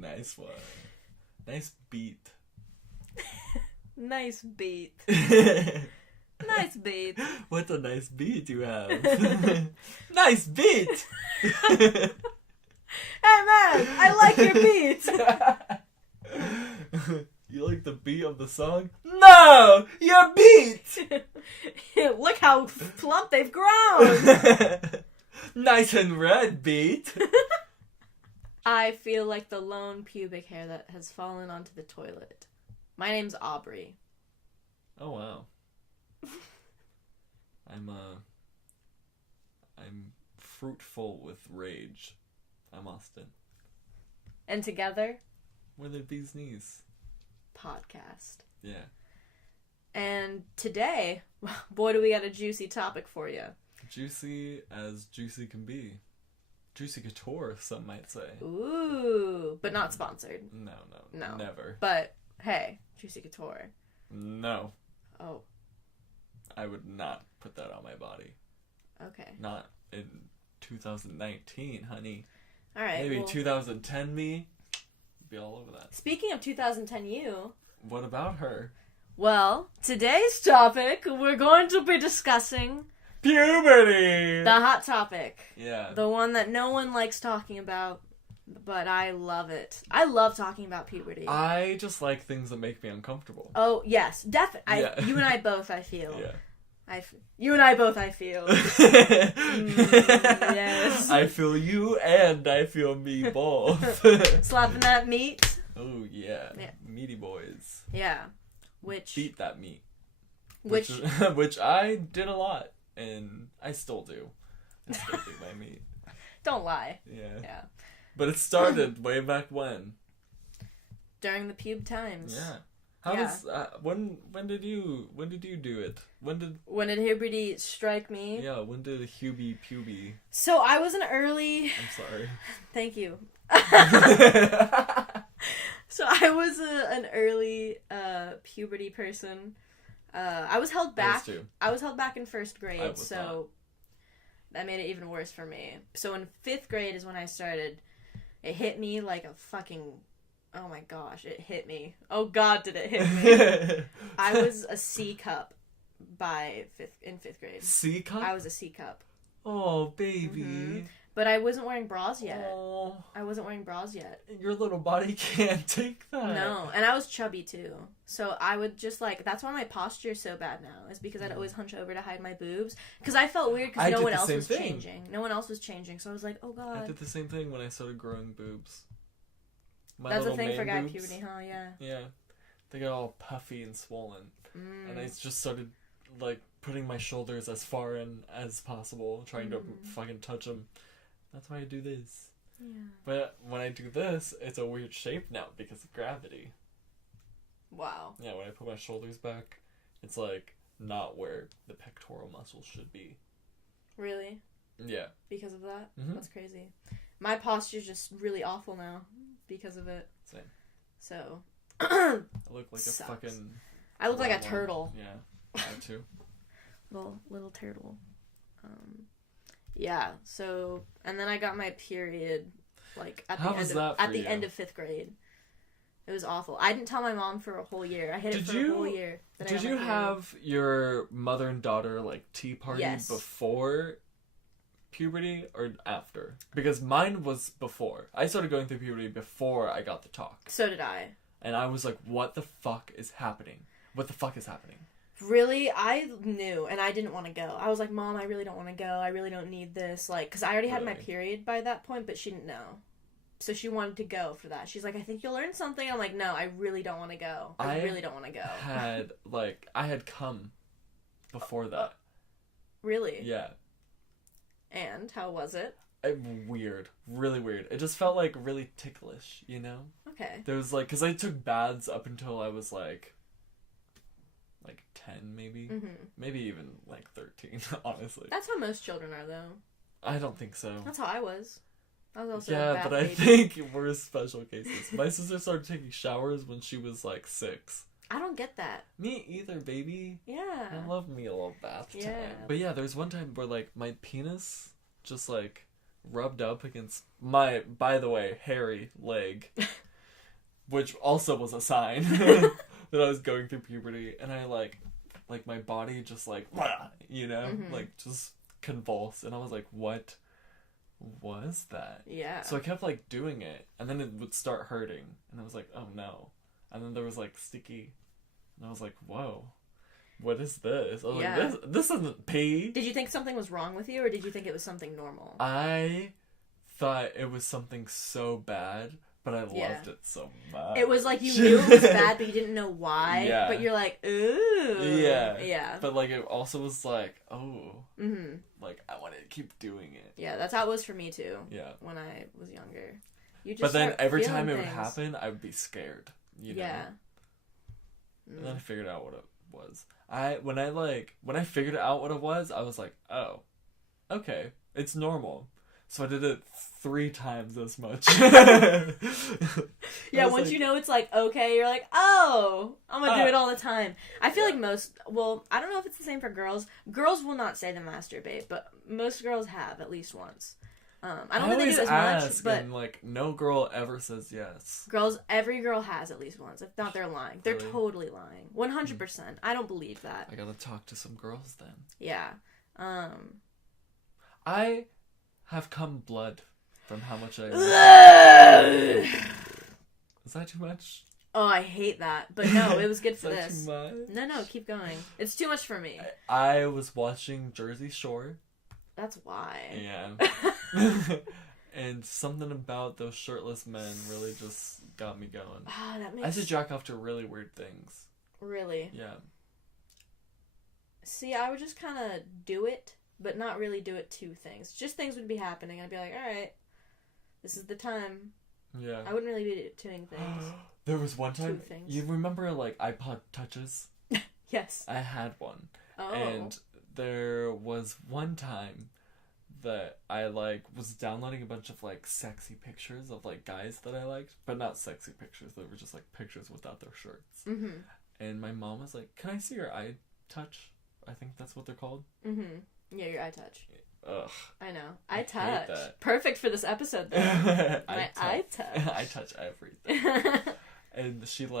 Nice one. Nice beat. Nice beat. Nice beat. What a nice beat you have. Nice beat! Hey man, I like your beat! You like the beat of the song? No! Your beat! Look how plump they've grown! Nice and red beat! I feel like the lone pubic hair that has fallen onto the toilet. My name's Aubrey. Oh wow. I'm fruitful with rage. I'm Austin. And together, we're the bee's knees. Podcast. Yeah. And today, boy, do we got a juicy topic for you. Juicy as juicy can be. Juicy couture, some might say. Ooh, but not sponsored. No, never. But hey, juicy couture. No. Oh. I would not put that on my body. Okay. Not in 2019, honey. All right. Maybe 2010 me. Be all over that. Speaking of 2010 you. What about her? Well, today's topic, we're going to be discussing puberty! The hot topic. Yeah. The one that no one likes talking about, but I love it. I love talking about puberty. I just like things that make me uncomfortable. Oh, yes. Definitely. Yeah. You and I both, I feel. Yeah. You and I both, I feel. Yes. I feel you and I feel me both. Slapping that meat. Oh, yeah. Meaty boys. Yeah. Which... Beat that meat. Which I did a lot. And I still do. I still beat my meat. Don't lie. Yeah. But it started way back when. During the pube times. Yeah. How was when did you do it? When did puberty strike me? Yeah, when did Hubie puby? So I was an early... I'm sorry. Thank you. So I was an early puberty person. I was held back. I was held back in first grade, so that made it even worse for me. So in 5th grade is when I started. It hit me like a fucking... Oh my gosh, it hit me. Oh God, did it hit me. I was a C cup in 5th grade. C cup? I was a C cup. Oh, baby. Mm-hmm. But I wasn't wearing bras yet. Oh. I wasn't wearing bras yet. Your little body can't take that. No, and I was chubby too. So I would just that's why my posture is so bad now. Is because I'd always hunch over to hide my boobs. Because I felt weird because no one else was changing. No one else was changing. So I was like, oh God. I did the same thing when I started growing boobs. That's a thing for guy puberty, huh? Yeah. Yeah. They got all puffy and swollen. And I just started, putting my shoulders as far in as possible, trying to fucking touch them. That's why I do this. Yeah. But when I do this, it's a weird shape now because of gravity. Wow. Yeah, when I put my shoulders back, it's, not where the pectoral muscles should be. Really? Yeah. Because of that? Mm-hmm. That's crazy. My posture's just really awful now because of it. Same. So. I look like a fucking... I look like a turtle. Yeah, I too. Little turtle. Yeah, so... And then I got my period, at the end of 5th grade. It was awful. I didn't tell my mom for a whole year. I hid it for a whole year. Did you have your mother and daughter, tea party before puberty or after? Because mine was before. I started going through puberty before I got the talk. So did I. And I was like, what the fuck is happening? What the fuck is happening? Really? I knew, and I didn't want to go. I was like, Mom, I really don't want to go. I really don't need this. Because I already had my period by that point, but she didn't know. So she wanted to go for that. She's like, I think you'll learn something. I'm like, no, I really don't want to go. I really don't want to go. I had come before that. Really? Yeah. And how was it? Weird. Really weird. It just felt really ticklish, you know? Okay. There was because I took baths up until I was 10 maybe. Mm-hmm. Maybe even 13, honestly. That's how most children are, though. I don't think so. That's how I was. I was also a baby. I think we're special cases. My sister started taking showers when she was 6. I don't get that. Me either, baby. Yeah. I love me a little bath time. Yeah. But yeah, there was one time where my penis just rubbed up against my, by the way, hairy leg, which also was a sign that I was going through puberty, and I like my body just like, you know, like just convulsed, and I was like, what was that? Yeah. So I kept like doing it, and then it would start hurting, and I was like, oh no. And then there was like sticky, and I was like, whoa, what is this? I was like, this isn't pee. Did you think something was wrong with you, or did you think it was something normal? I thought it was something so bad, but I loved it so much. It was like you knew it was bad, but you didn't know why. Yeah. But you're like, ooh. Yeah. Yeah. But like it also was like, oh. Mm-hmm. Like I wanted to keep doing it. Yeah, that's how it was for me too. Yeah. When I was younger. You just but then every time it would happen, I would be scared. You know? Yeah. And then I figured out what it was. When I figured out what it was, I was like, oh, okay, it's normal. So I did it 3 times as much. Yeah, once you know it's like, okay, you're like, oh, I'm gonna do it all the time. I feel like I don't know if it's the same for girls. Girls will not say they masturbate, but most girls have at least once. I don't think they do it as much, but and, like, no girl ever says yes. Every girl has at least once. If not, they're lying. They're totally lying. 100%. I don't believe that. I gotta talk to some girls then. Yeah. I have come blood from how much I... Is that too much? Oh, I hate that. But no, it was good for this. Is that too much? No, keep going. It's too much for me. I was watching Jersey Shore. That's why. Yeah. And something about those shirtless men really just got me going. I used to jack off to really weird things. Really? Yeah. See, I would just kind of do it, but not really do it to things. Just things would be happening. I'd be like, alright, this is the time. Yeah. I wouldn't really be doing things. There was one time, you remember like iPod Touches? Yes. I had one. Oh. And there was one time that I like was downloading a bunch of like sexy pictures of like guys that I liked, but not sexy pictures. They were just like pictures without their shirts. Mm-hmm. And my mom was like, "Can I see your iTouch?" I think that's what they're called. Mm-hmm. Yeah, your iTouch. Ugh. I know. iTouch. Perfect for this episode though. My iTouch. I touch everything. And she was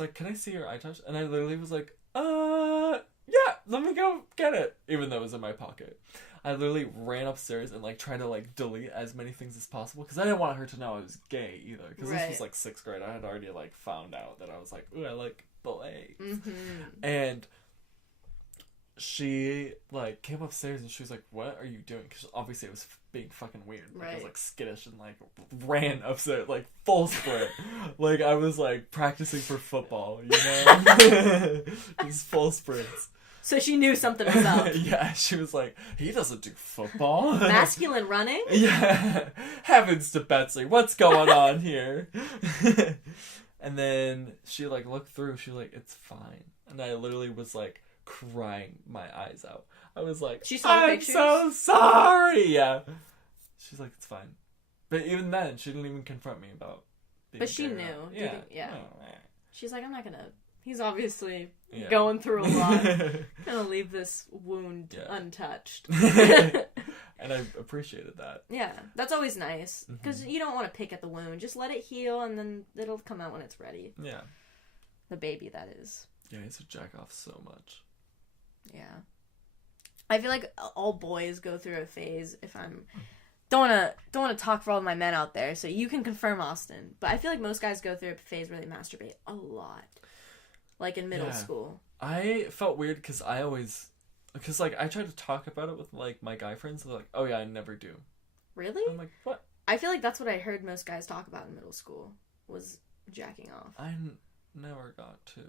like, "Can I see your iTouch?" And I literally was like, yeah, let me go get it. Even though it was in my pocket. I literally ran upstairs and like tried to like delete as many things as possible because I didn't want her to know I was gay either. Because this was like 6th grade. I had already like found out that I was like, ooh, I like boys. Mm-hmm. And she like came upstairs and she was like, "What are you doing?" Because obviously it was being fucking weird. Like, I was like skittish and like ran upstairs like full sprint. Like I was like practicing for football, you know? These full sprints. So she knew something was up. Yeah, she was like, "He doesn't do football." Masculine running? Yeah. Heavens to Betsy, what's going on here? And then she like looked through, she was like, "It's fine." And I literally was like crying my eyes out. I was like, she saw the pictures? I'm so sorry. Yeah. She's like, "It's fine." But even then, she didn't even confront me about being But she gay knew. Yeah. Yeah. She's like, "I'm not gonna... He's obviously going through a lot. I'm gonna leave this wound untouched." And I appreciated that. Yeah. That's always nice. Because you don't want to pick at the wound. Just let it heal and then it'll come out when it's ready. Yeah. The baby, that is. Yeah, I used to jack off so much. Yeah. I feel like all boys go through a phase. If I'm... Don't want to talk for all of my men out there, so you can confirm, Austin. But I feel like most guys go through a phase where they masturbate a lot. Like in middle school. I felt weird because I tried to talk about it with like my guy friends. They're like, "Oh yeah, I never do." Really? I'm like, what? I feel like that's what I heard most guys talk about in middle school, was jacking off. I never got to.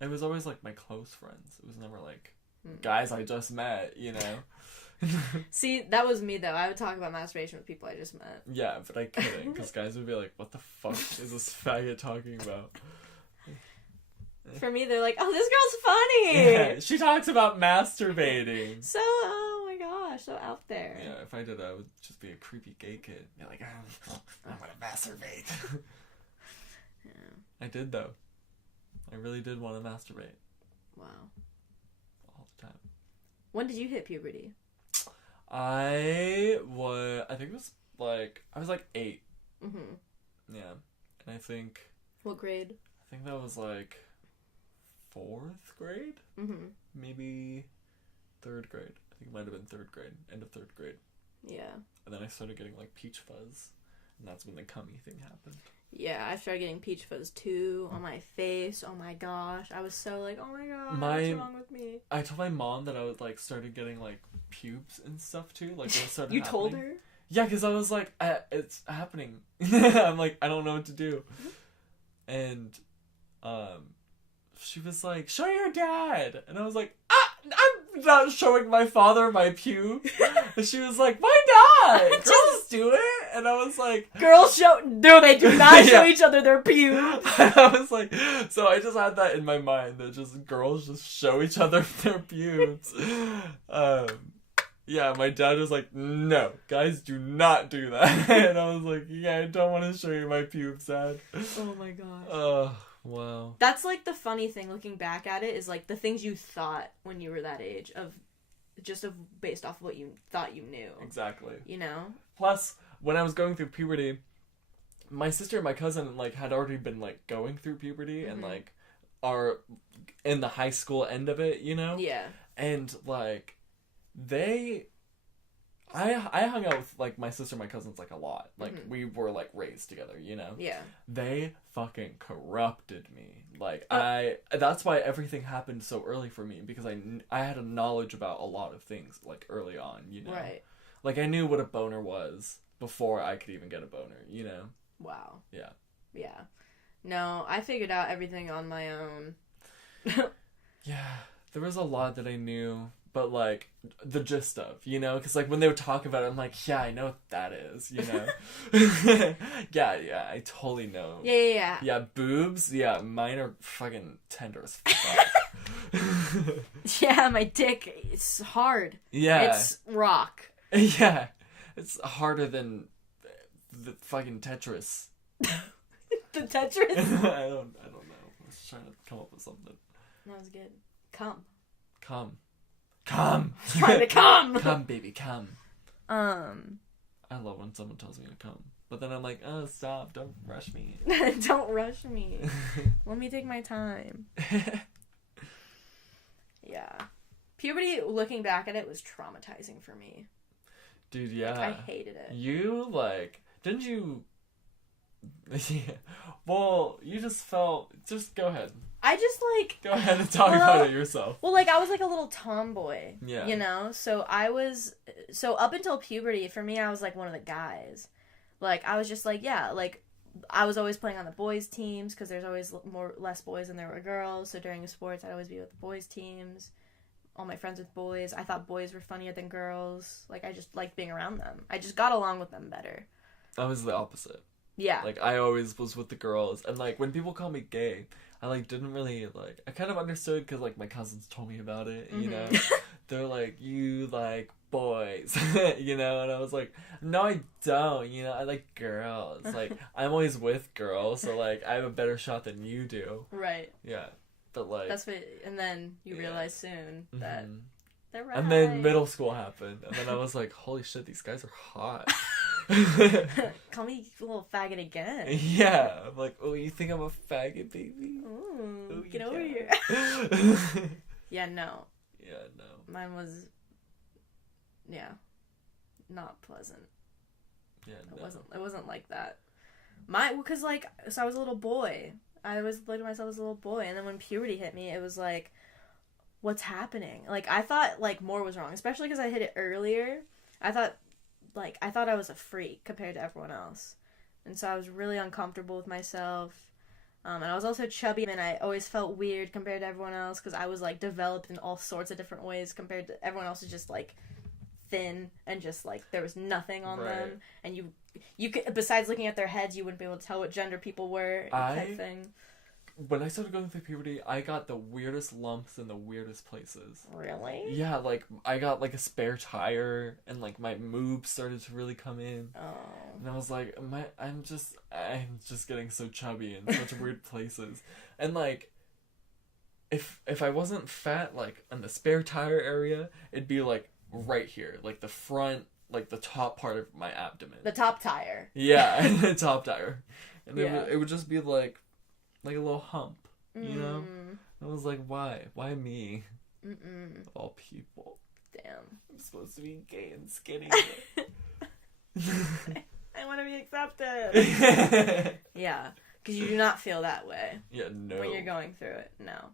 It was always like my close friends. It was never like guys I just met, you know? See, that was me though. I would talk about masturbation with people I just met. Yeah, but I couldn't because guys would be like, "What the fuck is this faggot talking about?" For me, they're like, "Oh, this girl's funny. Yeah, she talks about masturbating." So, oh my gosh, so out there. Yeah, if I did that, I would just be a creepy gay kid. Be like, I'm gonna masturbate. Yeah. I did though. I really did want to masturbate. Wow. All the time. When did you hit puberty? I I was like 8. Mm-hmm. Yeah. And I think... What grade? I think that was like 4th grade? Mm-hmm. Maybe 3rd grade. I think it might have been 3rd grade. End of 3rd grade. Yeah. And then I started getting like peach fuzz. And that's when the cummy thing happened. Yeah, I started getting peach fuzz too on my face. Oh my gosh. I was so like, oh my god, what's wrong with me? I told my mom that I would like started getting like pubes and stuff too. Like it started You happening. told her? Yeah, because I was like, it's happening. I'm like, I don't know what to do. And she was like, show your dad. And I was like, I'm not showing my father my pubes. And she was like, why not? Girls do it. And I was like, girls no, they do not show each other their pubes. And I was like, so I just had that in my mind that just girls just show each other their pubes. Yeah, my dad was like, no, guys do not do that. And I was like, yeah, I don't want to show you my pubes, Dad. Oh my gosh. Wow. That's like the funny thing looking back at it is like the things you thought when you were that age based off what you thought you knew. Exactly. You know? Plus, when I was going through puberty, my sister and my cousin like had already been like going through puberty and like are in the high school end of it, you know? Yeah. And like I hung out with like my sister and my cousins like a lot. Like we were like raised together, you know? Yeah. They fucking corrupted me. Like that's why everything happened so early for me, because I had a knowledge about a lot of things like early on, you know? Right. Like I knew what a boner was before I could even get a boner, you know? Wow. Yeah. Yeah. No, I figured out everything on my own. Yeah. There was a lot that I knew, but like the gist of, you know, because like when they would talk about it, I'm like, yeah, I know what that is, you know. yeah, I totally know. Yeah. Yeah, boobs. Yeah, mine are fucking tender as fuck. Yeah, my dick is hard. Yeah, it's rock. Yeah, it's harder than the fucking Tetris. The Tetris. I don't know. I was trying to come up with something. That was good. Come. Trying to come. Come, baby, come. I love when someone tells me to come, but then I'm like, oh, stop! Don't rush me. Don't rush me. Let me take my time. Yeah, puberty. Looking back at it was traumatizing for me. Dude, yeah. Like, I hated it. You didn't you? Yeah. Well, you just felt. Just go ahead. I just go ahead and talk about it yourself. Well, like I was like a little tomboy. Yeah. You know, so up until puberty, for me, I was like one of the guys. Like I was just like, yeah, like I was always playing on the boys' teams because there's always less boys than there were girls. So during sports, I'd always be with the boys' teams. All my friends with boys. I thought boys were funnier than girls. Like I just liked being around them. I just got along with them better. I was the opposite. Yeah. Like I always was with the girls, and like when people call me gay, I like didn't really like. I kind of understood because like my cousins told me about it. You know, they're like, you like boys, you know, and I was like, no, I don't. You know, I like girls. Like I'm always with girls, so like I have a better shot than you do. Right. Yeah, but like that's what. And then you realize soon that they're right. And then middle school happened, and then I was like, holy shit, these guys are hot. Call me a little faggot again. Yeah, I'm like, oh, you think I'm a faggot, baby? Ooh, get over here. Yeah, no. Mine was, not pleasant. Yeah, It wasn't like that. Because like, so I was a little boy. I was looking at myself as a little boy, and then when puberty hit me, it was like, what's happening? Like, I thought like more was wrong, especially because I hit it earlier. I thought I was a freak compared to everyone else. And so I was really uncomfortable with myself. And I was also chubby, and I always felt weird compared to everyone else because I was, like, developed in all sorts of different ways compared to everyone else is just, like, thin and just, like, there was nothing on them. And you could, besides looking at their heads, you wouldn't be able to tell what gender people were, type thing. When I started going through puberty, I got the weirdest lumps in the weirdest places. Really? Yeah, like, I got, like, a spare tire, and, like, my moobs started to really come in. Oh. And I was like, I'm just getting so chubby in such weird places. And, like, if I wasn't fat, like, in the spare tire area, it'd be, like, right here. Like, the front, like the top part of my abdomen. The top tire. Yeah, the top tire. And it would just be like a little hump, you know? I was like, why? Why me? Of all people. Damn. I'm supposed to be gay and skinny. I want to be accepted. Yeah, because you do not feel that way. Yeah, no. When you're going through it, no.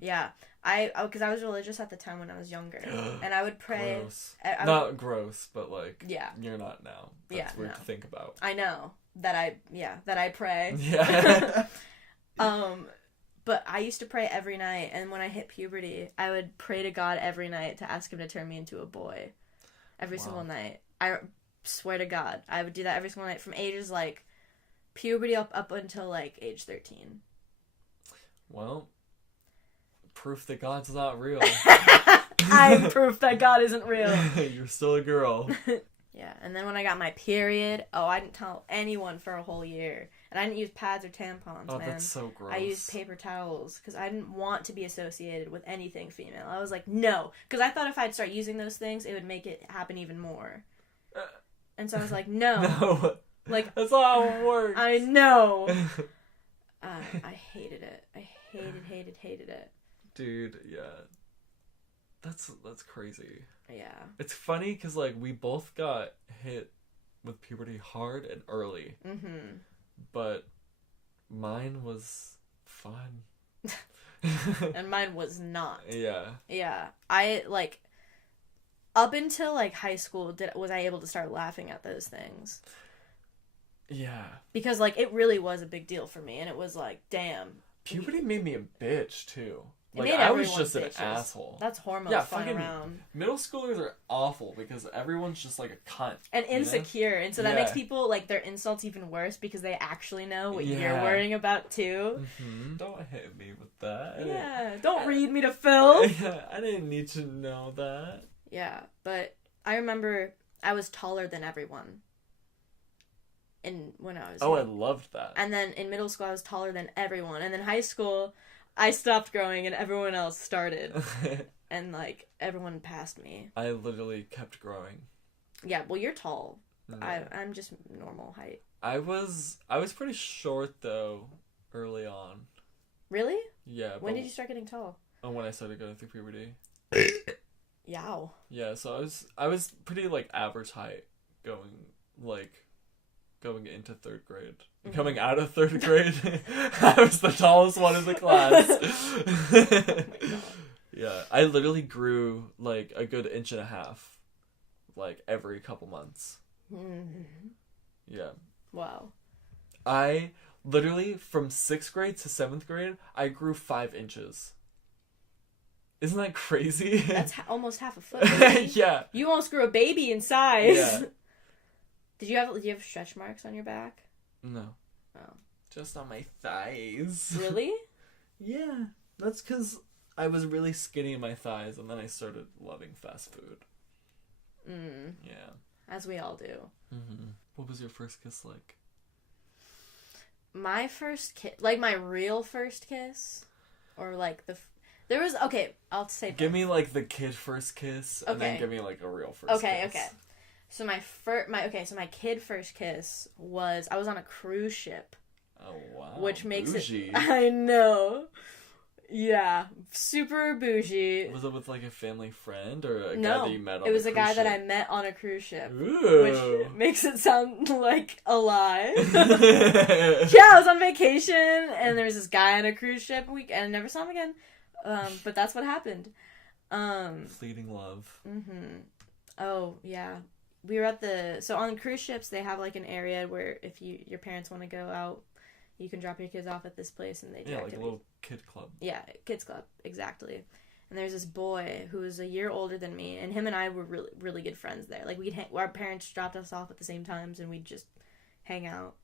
Yeah, because I was religious at the time when I was younger, and I would pray. Gross. Not gross, but like. Yeah. You're not now. That's weird to think about. I know that I pray. Yeah. But I used to pray every night, and when I hit puberty, I would pray to God every night to ask him to turn me into a boy. Every single night. I swear to God, I would do that every single night from ages like puberty up until like age 13. Well, proof that God's not real. I'm proof that God isn't real. You're still a girl. Yeah, and then when I got my period, I didn't tell anyone for a whole year. And I didn't use pads or tampons, man. That's so gross. I used paper towels because I didn't want to be associated with anything female. I was like, no. Because I thought if I'd start using those things, it would make it happen even more. And so I was like, no. No. Like, that's not how it works. I know. I hated it. I hated it. Dude, yeah. That's crazy. Yeah. It's funny because, like, we both got hit with puberty hard and early. Mm-hmm. But mine was fun. And mine was not. Yeah. Yeah. I, like, up until, like, high school, was I able to start laughing at those things. Yeah. Because, like, it really was a big deal for me. And it was like, damn. Puberty made me a bitch, too. Like, I was just an asshole. That's hormones flying around. Middle schoolers are awful because everyone's just like a cunt. And insecure. And so that makes people, like, their insults even worse because they actually know what you're worrying about, too. Mm-hmm. Don't hit me with that. Yeah. Don't read me to Phil. Yeah, I didn't need to know that. Yeah. But I remember I was taller than everyone. When I was young. I loved that. And then in middle school, I was taller than everyone. And then high school, I stopped growing and everyone else started. And, like, everyone passed me. I literally kept growing. Yeah, well, you're tall. Yeah. I'm just normal height. I was pretty short, though, early on. Really? Yeah. When did you start getting tall? Oh, when I started going through puberty. Yow. Yeah, so I was pretty, like, average height going into third grade. Mm-hmm. Coming out of third grade, I was the tallest one in the class. Oh my God. Yeah, I literally grew like a good 1.5 inches, like every couple months. Mm-hmm. Yeah. Wow. I literally from 6th grade to 7th grade, I grew 5 inches. Isn't that crazy? That's almost half a foot. Yeah. You almost grew a baby in size. Yeah. Do you have stretch marks on your back? No. Oh. Just on my thighs. Really? Yeah. That's because I was really skinny in my thighs, and then I started loving fast food. Yeah. As we all do. Mm-hmm. What was your first kiss like? My first kiss, like my real first kiss, or like there was, okay, I'll say both. Give me like the kid first kiss, and then give me like a real first kiss. Okay. So my kid first kiss was, I was on a cruise ship. Oh wow. Which makes bougie. I know. Yeah, super bougie. Was it with like a family friend or a guy that you met on a cruise ship? No, it was a guy that I met on a cruise ship. Ooh. Which makes it sound like a lie. Yeah, I was on vacation and there was this guy on a cruise ship and I never saw him again. But that's what happened. Fleeting love. Mm-hmm. Oh, yeah. We were so on cruise ships, they have like an area where if your parents want to go out, you can drop your kids off at this place and they do activities. Like a little kid club. Yeah, kids club, exactly. And there's this boy who was a year older than me, and him and I were really, really good friends there. Like our parents dropped us off at the same times, and we'd just hang out.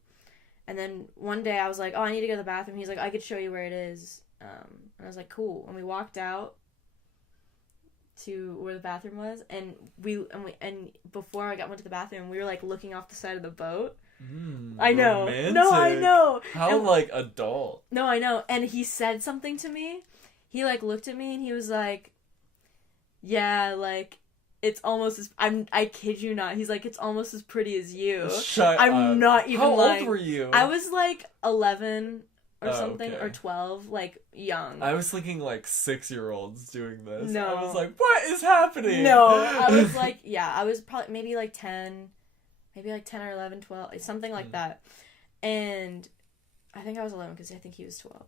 And then one day I was like, "Oh, I need to go to the bathroom." He's like, "I could show you where it is." And I was like, "Cool." And we walked out to where the bathroom was, and before I went to the bathroom, we were like looking off the side of the boat. I know. Romantic. No, I know. How like adult. No, I know. And he said something to me. He like looked at me and he was like, "Yeah, like it's almost as... I kid you not. He's like, it's almost as pretty as you. Shut up. I'm not even lying. How old were you? I was like 11 or something, or 12, like, young. I was thinking, like, 6-year-olds doing this. No. I was like, what is happening? No, I was like, I was probably maybe like 10 or 11, 12, something like that. And I think I was 11 because I think he was 12.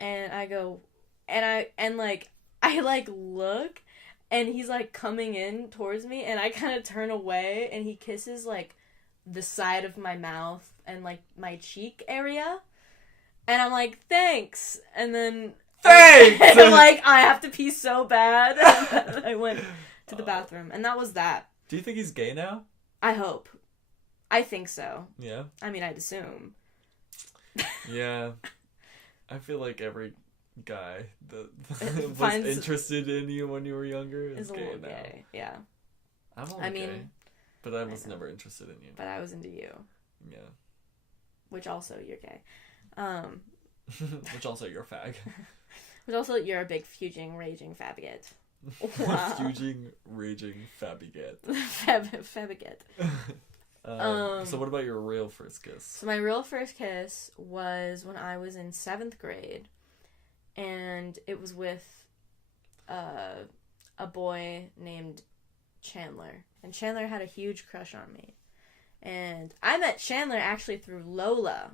And I go, I look, and he's, like, coming in towards me, and I kind of turn away, and he kisses, like, the side of my mouth and, like, my cheek area. And I'm like, thanks. And then... Thanks! I'm like, I have to pee so bad. And I went to the bathroom. And that was that. Do you think he's gay now? I hope. I think so. Yeah? I mean, I'd assume. Yeah. I feel like every guy that was interested in you when you were younger is gay now. Gay. Yeah. I'm only gay, but I was never interested in you. But I was into you. Yeah. Which also, you're gay. Which also, you're a fag. Which also, you're a big fuging, raging fabigot. Wow. Fuging, raging fabigot. Fabigot. So what about your real first kiss? So my real first kiss was when I was in 7th grade, and it was with a boy named Chandler. And Chandler had a huge crush on me. And I met Chandler actually through Lola.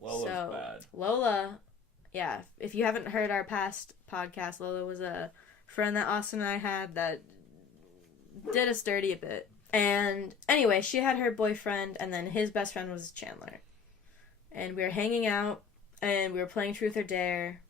Lola's bad. Lola, yeah, if you haven't heard our past podcast, Lola was a friend that Austin and I had that did us dirty a bit. And anyway, she had her boyfriend, and then his best friend was Chandler. And we were hanging out, and we were playing Truth or Dare.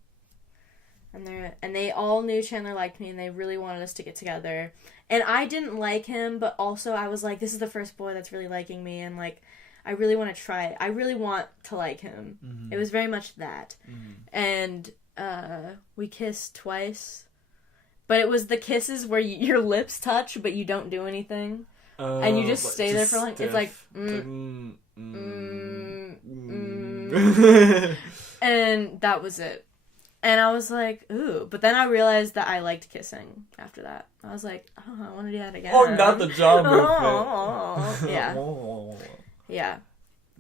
And they all knew Chandler liked me, and they really wanted us to get together. And I didn't like him, but also I was like, this is the first boy that's really liking me, and, like, I really want to try it. I really want to like him. Mm-hmm. It was very much that. Mm-hmm. And we kissed twice. But it was the kisses where your lips touch, but you don't do anything. And you just stay there for like... It's like... And that was it. And I was like, ooh. But then I realized that I liked kissing after that. I was like, oh, I want to do that again. Oh, not the jaw movement. Yeah. Yeah.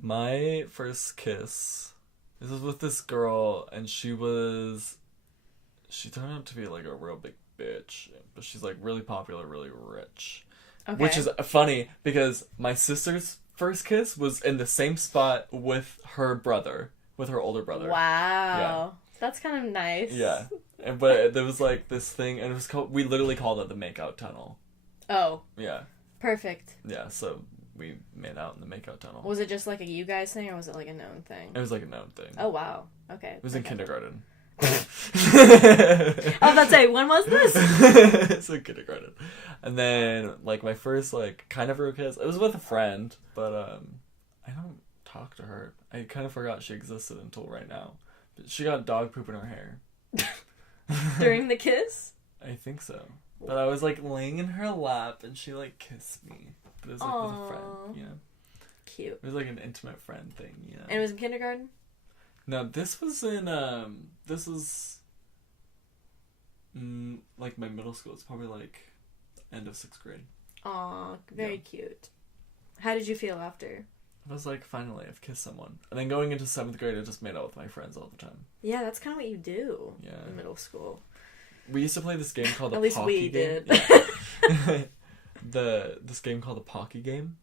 My first kiss, this was with this girl, and she turned out to be, like, a real big bitch. But she's, like, really popular, really rich. Okay. Which is funny, because my sister's first kiss was in the same spot with her brother, with her older brother. Wow. Yeah. That's kind of nice. Yeah. But there was, like, this thing, and it was we literally called it the makeout tunnel. Oh. Yeah. Perfect. Yeah, so we made out in the makeout tunnel. Was it just, like, a you guys thing, or was it, like, a known thing? It was, like, a known thing. Oh, wow. Okay. It was in kindergarten. I was about to say, when was this? It's in kindergarten. And then, like, my first, like, kind of real kiss, it was with a friend, but, I don't talk to her. I kind of forgot she existed until right now. But she got dog poop in her hair. During the kiss? I think so. But I was, like, laying in her lap, and she, like, kissed me. But it was, like, with a friend, you know? Cute. It was, like, an intimate friend thing, you know? And it was in kindergarten? No, this was in, like, my middle school. It's probably, like, end of 6th grade. Aw, very cute. How did you feel after? I was like, finally, I've kissed someone. And then going into 7th grade, I just made out with my friends all the time. Yeah, that's kind of what you do in middle school. We used to play this game called the At least Pocky we game. did. Yeah. This game called the Pocky game.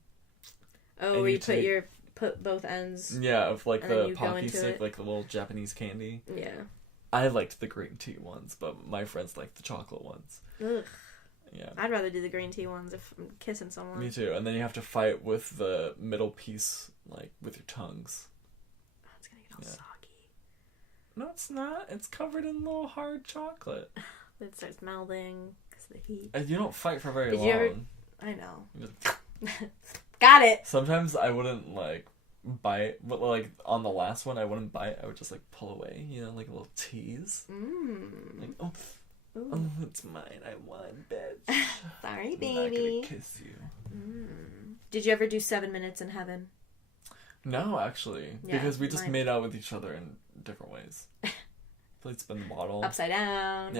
Oh, and where you put both ends. Yeah, of like the Pocky stick, like the little Japanese candy. Yeah. I liked the green tea ones, but my friends liked the chocolate ones. Ugh. Yeah. I'd rather do the green tea ones if I'm kissing someone. Me too. And then you have to fight with the middle piece, like, with your tongues. Oh, it's gonna get all soggy. No, it's not. It's covered in little hard chocolate. It starts melting because of the heat. And you don't fight for very long. You ever... I know. Got it! Sometimes I wouldn't, like, bite, but, like, on the last one, I wouldn't bite. I would just, like, pull away, you know, like a little tease. Like, oh... Ooh. Oh, it's mine. I won, bitch. Sorry, baby. I'm not gonna kiss you. Did you ever do 7 minutes in heaven? No, actually. Yeah, because we just made out with each other in different ways. Played spin the bottle. Upside down.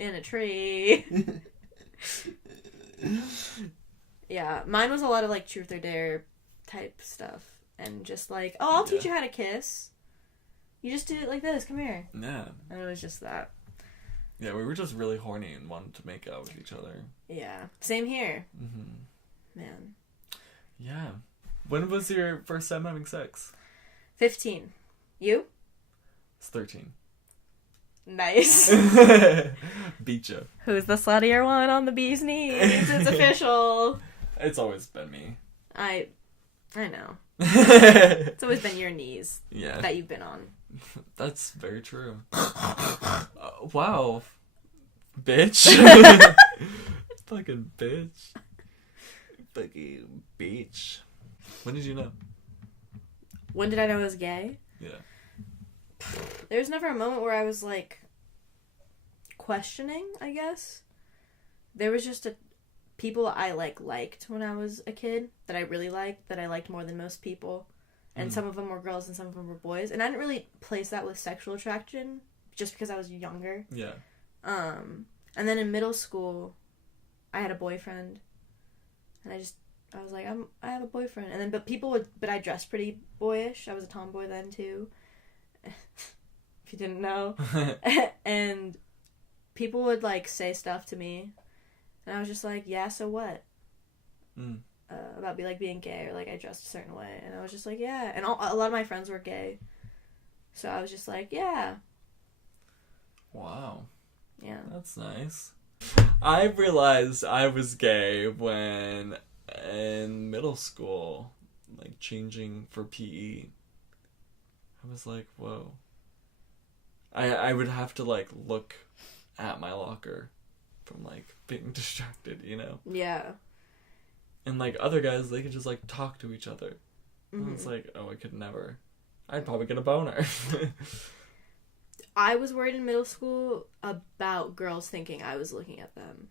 in a tree. Yeah, mine was a lot of like truth or dare type stuff. And just like, oh, I'll teach you how to kiss. You just do it like this. Come here. Yeah. And it was just that. Yeah, we were just really horny and wanted to make out with each other. Yeah. Same here. Mm-hmm. Man. Yeah. When was your first time having sex? 15. You? It's 13. Nice. Beat you. Who's the sluttier one on the bee's knees? It's official. It's always been me. I know. It's always been your knees that you've been on. That's very true. Wow. Bitch. Fucking bitch. Fucking bitch. When did you know? When did I know I was gay? Yeah. There was never a moment where I was, like, questioning, I guess. There was just people I liked when I was a kid that I really liked, that I liked more than most people. And some of them were girls and some of them were boys. And I didn't really place that with sexual attraction just because I was younger. Yeah. And then in middle school, I had a boyfriend. And I was like, I have a boyfriend. And then, but I dressed pretty boyish. I was a tomboy then too. If you didn't know. And people would, like, say stuff to me. And I was just like, yeah, so what? About being gay or, like, I dressed a certain way. And I was just like, yeah. And a lot of my friends were gay. So I was just like, yeah. Wow. Yeah. That's nice. I realized I was gay when in middle school, like, changing for PE. I was like, whoa. I would have to, like, look at my locker from, like, being distracted, you know? Yeah. And, like, other guys, they could just, like, talk to each other. Mm-hmm. And it's like, oh, I could never. I'd probably get a boner. I was worried in middle school about girls thinking I was looking at them.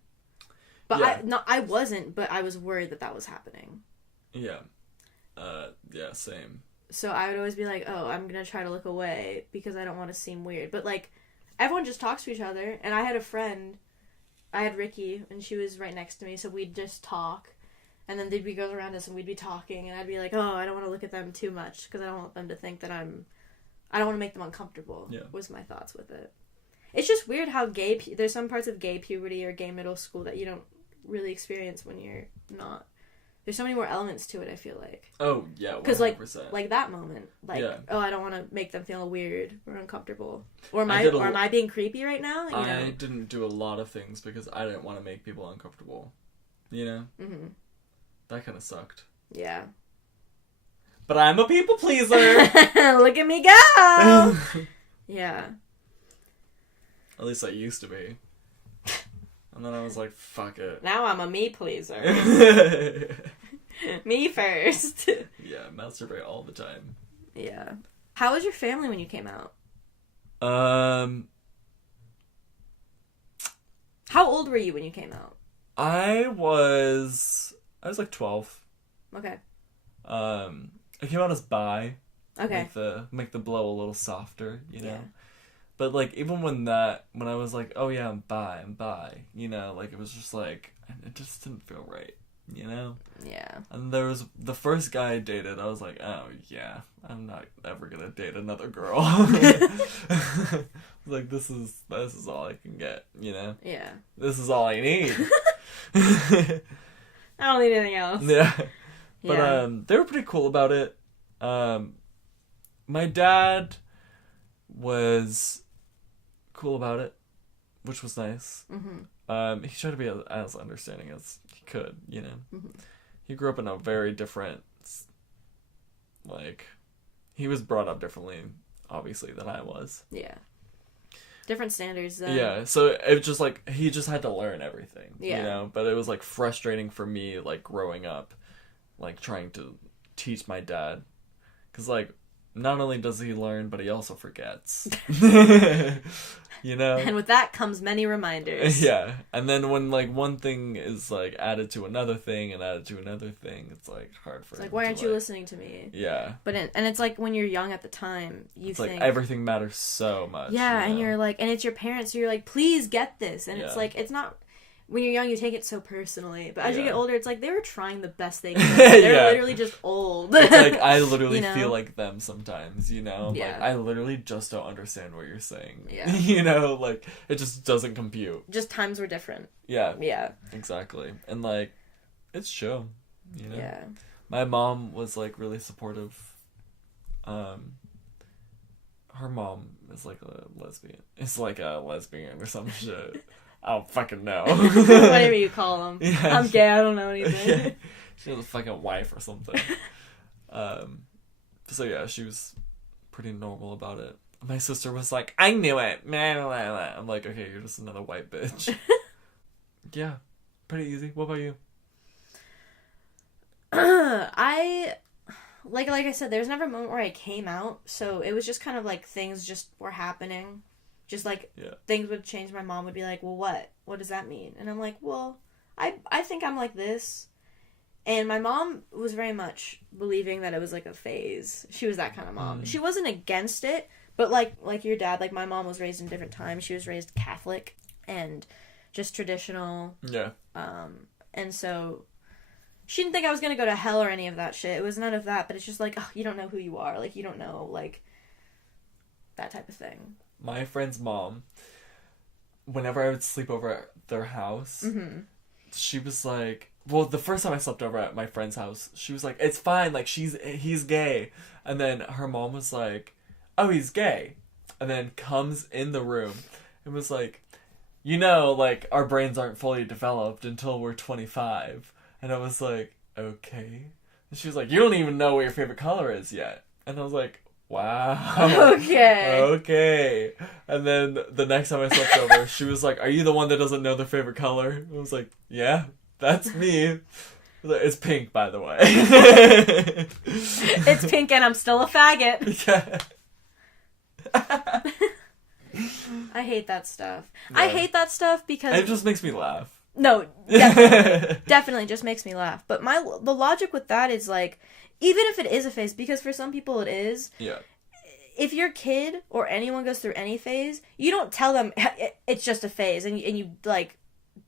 But I wasn't, but I was worried that was happening. Yeah. Yeah, same. So I would always be like, oh, I'm going to try to look away because I don't want to seem weird. But, like, everyone just talks to each other. And I had a friend, I had Ricky, and she was right next to me, so we'd just talk. And then there'd be girls around us, and we'd be talking, and I'd be like, oh, I don't want to look at them too much because I don't want them to think that I don't want to make them uncomfortable, was my thoughts with it. It's just weird how there's some parts of gay puberty or gay middle school that you don't really experience when you're not. There's so many more elements to it, I feel like. Oh, yeah, 100%. Because, like that moment. Like, oh, I don't want to make them feel weird or uncomfortable. Or am I being creepy right now? You know? I didn't do a lot of things because I didn't want to make people uncomfortable. You know? Mm-hmm. That kind of sucked. Yeah. But I'm a people pleaser! Look at me go! Yeah. At least I used to be. And then I was like, fuck it. Now I'm a me pleaser. Me first. Yeah, masturbate all the time. Yeah. How was your family when you came out? How old were you when you came out? I was like 12. Okay. I came out as bi. Okay. Make the blow a little softer, you know? Yeah. But, like, even when I was like, oh, yeah, I'm bi, you know? Like, it was just, like, it just didn't feel right, you know? Yeah. And there was the first guy I dated, I was like, oh, yeah, I'm not ever gonna date another girl. Like, this is all I can get, you know? Yeah. This is all I need. I don't need anything else. Yeah. But, they were pretty cool about it. My dad was cool about it, which was nice. Mm-hmm. He tried to be as understanding as he could, you know. Mm-hmm. He grew up in a very different, like, he was brought up differently, obviously, than I was. Yeah. Different standards, though. Yeah, so it was just, like, he just had to learn everything, you know? But it was, like, frustrating for me, like, growing up, like, trying to teach my dad. Because, like, not only does he learn, but he also forgets. You know? And with that comes many reminders. Yeah. And then when, like, one thing is, like, added to another thing and added to another thing, it's, like, hard for it's like, why aren't you listening to me? Yeah. And it's like when you're young at the time, you think... like, everything matters so much. Yeah, and you're like... And it's your parents, so you're like, please get this. And it's like, it's not... When you're young, you take it so personally. But as you get older, it's like, they were trying the best they could. They're literally just old. It's like, I literally feel like them sometimes, you know? Yeah. Like, I literally just don't understand what you're saying. Yeah. You know? Like, it just doesn't compute. Just times were different. Yeah. Yeah. Exactly. And, like, it's chill, you know? Yeah. My mom was, like, really supportive. Her mom is, like, a lesbian. It's like a lesbian or some shit. I don't fucking know. Whatever you call them. Yeah, I'm gay, I don't know anything. Yeah. She was a fucking wife or something. So yeah, she was pretty normal about it. My sister was like, I knew it. I'm like, okay, you're just another white bitch. Yeah, pretty easy. What about you? Like I said, there was never a moment where I came out, so it was just kind of like things just were happening. Just, like, things would change. My mom would be like, well, what? What does that mean? And I'm like, well, I think I'm like this. And my mom was very much believing that it was, like, a phase. She was that kind of mom. She wasn't against it, but, like your dad, like, my mom was raised in different times. She was raised Catholic and just traditional. Yeah. And so she didn't think I was going to go to hell or any of that shit. It was none of that, but it's just like, oh, you don't know who you are. Like, you don't know, like, that type of thing. My friend's mom, whenever I would sleep over at their house, she was like, well, the first time I slept over at my friend's house, she was like, it's fine, like, he's gay. And then her mom was like, oh, he's gay. And then comes in the room and was like, you know, like, our brains aren't fully developed until we're 25. And I was like, okay. And she was like, you don't even know what your favorite color is yet. And I was like, wow. Okay. And then the next time I slept over, she was like, are you the one that doesn't know their favorite color? I was like, yeah, that's me. It's pink, by the way. It's pink and I'm still a faggot. Yeah. I hate that stuff. No. I hate that stuff because... It just makes me laugh. No, definitely just makes me laugh. But the logic with that is, like, even if it is a phase, because for some people it is. Yeah. If your kid or anyone goes through any phase, you don't tell them it's just a phase, and you like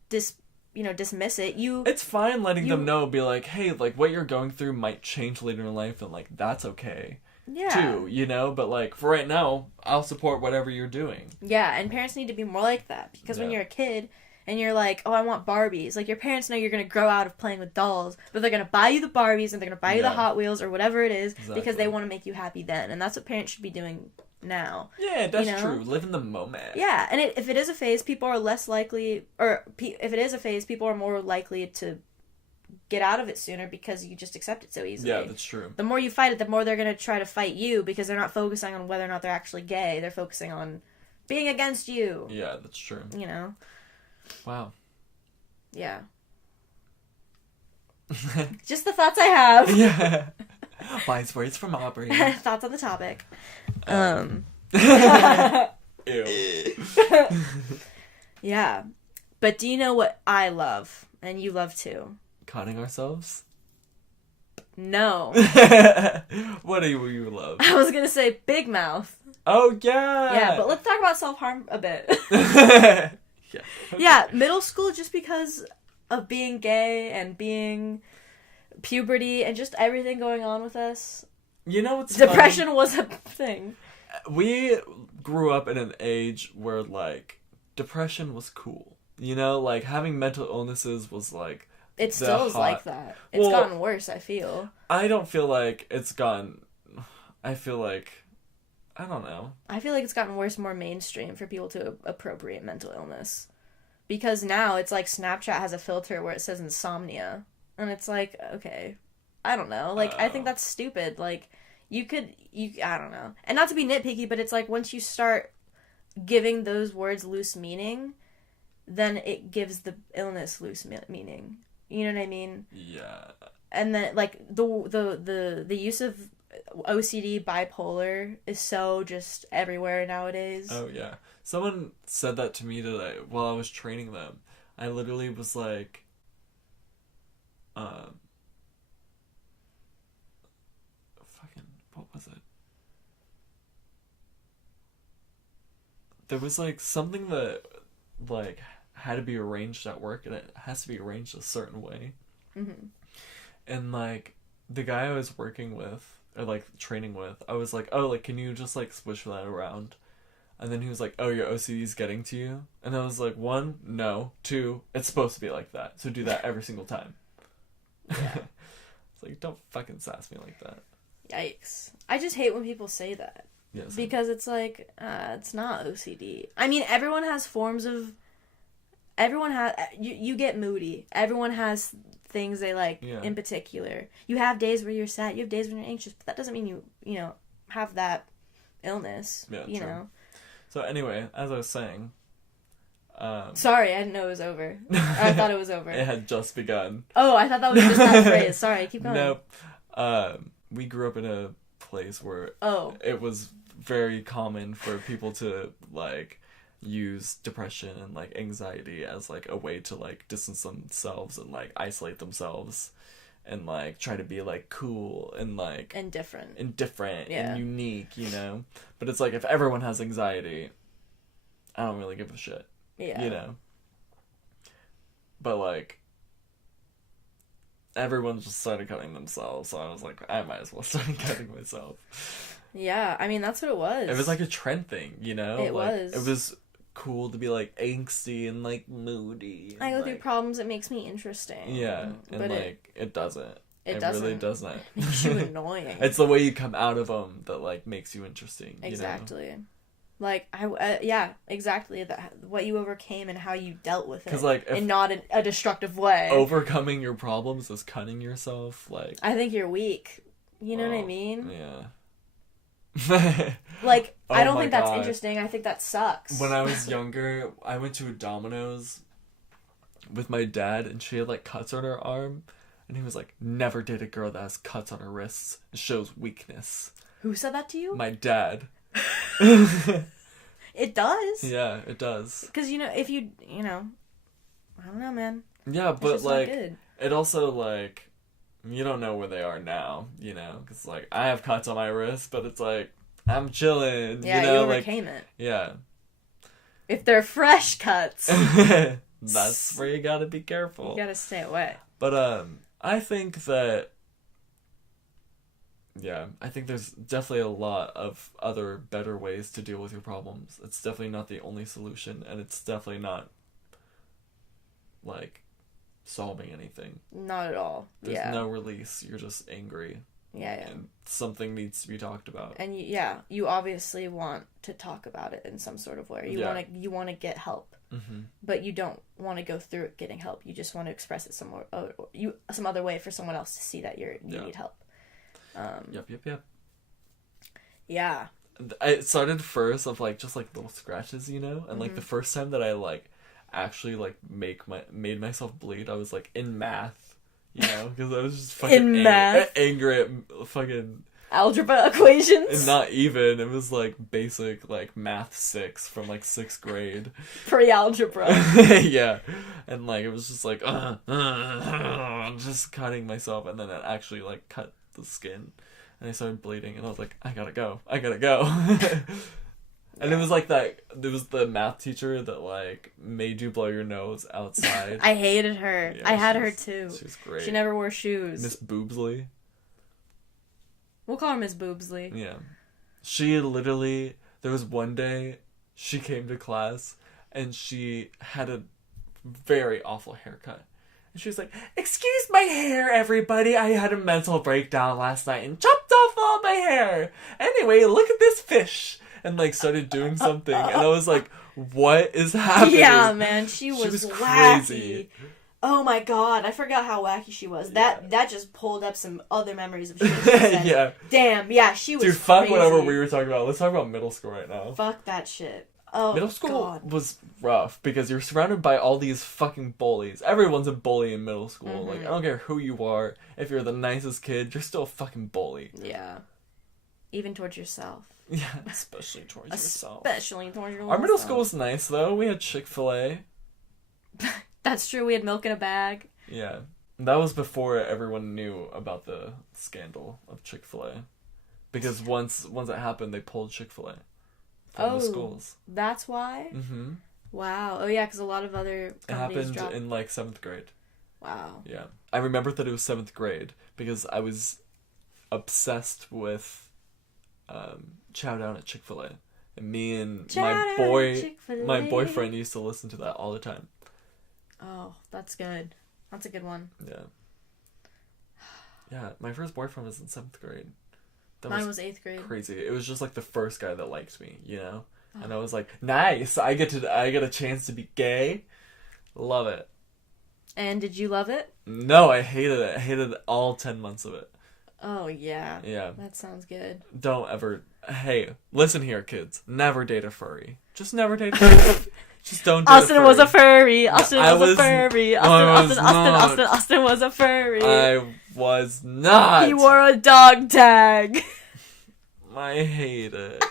dismiss it. It's fine letting them know, be like, hey, like, what you're going through might change later in life, and, like, that's okay. Yeah. Too, you know? But, like, for right now, I'll support whatever you're doing. Yeah, and parents need to be more like that, because when you're a kid and you're like, oh, I want Barbies. Like, your parents know you're going to grow out of playing with dolls, but they're going to buy you the Barbies and they're going to buy you the Hot Wheels or whatever it is because they want to make you happy then. And that's what parents should be doing now. Yeah, that's true. Live in the moment. Yeah, and if it is a phase, people are less likely, or if it is a phase, people are more likely to get out of it sooner because you just accept it so easily. Yeah, that's true. The more you fight it, the more they're going to try to fight you because they're not focusing on whether or not they're actually gay. They're focusing on being against you. Yeah, that's true. You know? Wow. Yeah. Just the thoughts I have. Yeah. Wise words from Aubrey. Thoughts on the topic. Ew. Yeah. But do you know what I love? And you love too? Conning ourselves? No. What do you love? I was going to say big mouth. Oh, yeah. Yeah, but let's talk about self-harm a bit. Yeah. Okay. Yeah, middle school, just because of being gay and being puberty and just everything going on with us. You know what's Depression funny? Was a thing. We grew up in an age where, like, depression was cool. You know, like, having mental illnesses was, like, it still is like that. It's gotten worse, I feel. I don't feel like it's gotten... I feel like... I don't know. I feel like it's gotten worse, more mainstream for people to appropriate mental illness. Because now it's like Snapchat has a filter where it says insomnia. And it's like, okay, I don't know. Like, I think that's stupid. Like, I don't know. And not to be nitpicky, but it's like once you start giving those words loose meaning, then it gives the illness loose meaning. You know what I mean? Yeah. And then, like, the use of OCD, bipolar is so just everywhere nowadays. Oh, yeah. Someone said that to me today while I was training them. I literally was like, what was it? There was, like, something that, like, had to be arranged at work, and it has to be arranged a certain way. Mm-hmm. And, like, the guy I was working with, or, like, training with, I was like, oh, like, can you just, like, switch that around? And then he was like, oh, your OCD's getting to you? And I was like, 1, no. 2, it's supposed to be like that. So do that every single time. Yeah. It's like, don't fucking sass me like that. Yikes. I just hate when people say that. Yes. Because it's like, it's not OCD. I mean, everyone has forms of... Everyone has... You get moody. Everyone has things they like in particular. You have days where you're sad. You have days when you're anxious. But that doesn't mean you know, have that illness. Yeah, you know? So anyway, as I was saying... Sorry, I didn't know it was over. I thought it was over. It had just begun. Oh, I thought that was just that phrase. Sorry, keep going. Nope. We grew up in a place where it was very common for people to, like, use depression and, like, anxiety as, like, a way to, like, distance themselves and, like, isolate themselves and, like, try to be, like, cool and, like... And different and unique, you know? But it's like, if everyone has anxiety, I don't really give a shit. Yeah. You know? But, like... Everyone just started cutting themselves, so I was like, I might as well start cutting myself. Yeah, I mean, that's what it was. It was like a trend thing, you know? It was. It was cool to be, like, angsty and, like, moody. And, I go through problems, it makes me interesting. Yeah, and, but it doesn't. It really doesn't. It makes you annoying. It's the way you come out of them that, like, makes you interesting, Exactly. You know? Like, exactly. What you overcame and how you dealt with it. Like, in not a destructive way. Overcoming your problems is cutting yourself, like... I think you're weak. You know what I mean? Yeah. Like, I don't think that's interesting. I think that sucks. When I was younger, I went to a Domino's with my dad, and she had, like, cuts on her arm. And he was like, never date a girl that has cuts on her wrists. It shows weakness. Who said that to you? My dad. It does. Yeah, it does. Because, you know, if you know, I don't know, man. Yeah, but, like, it also, like, you don't know where they are now, you know? Because, like, I have cuts on my wrist, but it's like, I'm chilling, yeah, you know? You overcame it. Yeah. If they're fresh cuts. That's where you gotta be careful. You gotta stay away. But, I think that... Yeah, I think there's definitely a lot of other better ways to deal with your problems. It's definitely not the only solution, and it's definitely not, like, solving anything. Not at all. There's no release. You're just angry. Yeah. And something needs to be talked about. And you obviously want to talk about it in some sort of way. You want to get help. Mm-hmm. But you don't want to go through it getting help. You just want to express it some other way for someone else to see that you need help. Yep. Yeah. It started first of, like, just, like, little scratches, you know? And, like, the first time that I, like, actually, like, made myself bleed, I was, like, in math, you know? Because I was just fucking angry at fucking... Algebra equations? And not even. It was, like, basic, like, math 6 from, like, 6th grade. Pre-algebra. Yeah. And, like, it was just, like, just cutting myself, and then it actually, like, cut the skin, and I started bleeding, and I was like, I gotta go. And it was like that, there was the math teacher that, like, made you blow your nose outside. I hated her. Yeah, I had her too. She was great. She never wore shoes. Miss Boobsley. We'll call her Miss Boobsley. Yeah. She literally, there was one day, she came to class, and she had a very awful haircut. And she was like, excuse my hair, everybody. I had a mental breakdown last night and chopped off all my hair. Anyway, look at this fish. And, like, started doing something. And I was like, what is happening? Yeah, man. She was wacky. Crazy. Oh, my God. I forgot how wacky she was. Yeah. That just pulled up some other memories of shit. Yeah. Damn. Yeah, she was fuck crazy. Whatever we were talking about. Let's talk about middle school right now. Fuck that shit. Oh, middle school God. Was rough because you're surrounded by all these fucking bullies. Everyone's a bully in middle school. Mm-hmm. Like, I don't care who you are. If you're the nicest kid, you're still a fucking bully. Yeah. Even towards yourself. Yeah, especially towards yourself. Especially towards yourself. Our middle school was nice, though. We had Chick-fil-A. That's true. We had milk in a bag. Yeah. That was before everyone knew about the scandal of Chick-fil-A. Because once it happened, they pulled Chick-fil-A from the schools. That's why? Mm-hmm. Wow. Oh, yeah, because a lot of other companies It happened in, like, 7th grade. Wow. Yeah. I remember that it was 7th grade because I was obsessed with Chow Down at Chick-fil-A. And me and my boyfriend used to listen to that all the time. Oh, that's good. That's a good one. Yeah. Yeah, my first boyfriend was in 7th grade. Mine was 8th grade. Crazy. It was just like the first guy that liked me, you know? Oh. And I was like, nice! I get a chance to be gay. Love it. And did you love it? No, I hated it. I hated all 10 months of it. Oh, yeah. Yeah. That sounds good. Don't ever... Hey, listen here, kids. Never date a furry. Just never date a furry. Just don't date Austin a furry. was a furry. Austin was a furry. Austin was a furry. I was not. He wore a dog tag. I hate it.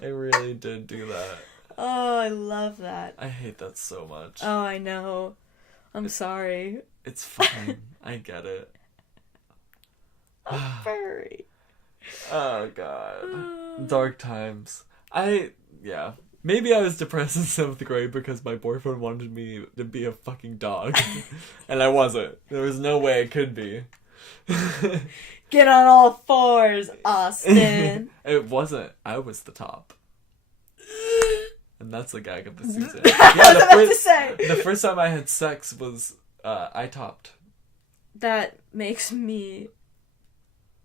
I really did do that. Oh, I love that. I hate that so much. Oh, I know. I'm sorry. It's fine. I get it. A furry. Oh, God. Dark times. Yeah. Maybe I was depressed in 7th grade because my boyfriend wanted me to be a fucking dog. And I wasn't. There was no way I could be. Get on all fours, Austin. It wasn't. I was the top. And that's the gag of the season. The first time I had sex was I topped. That makes me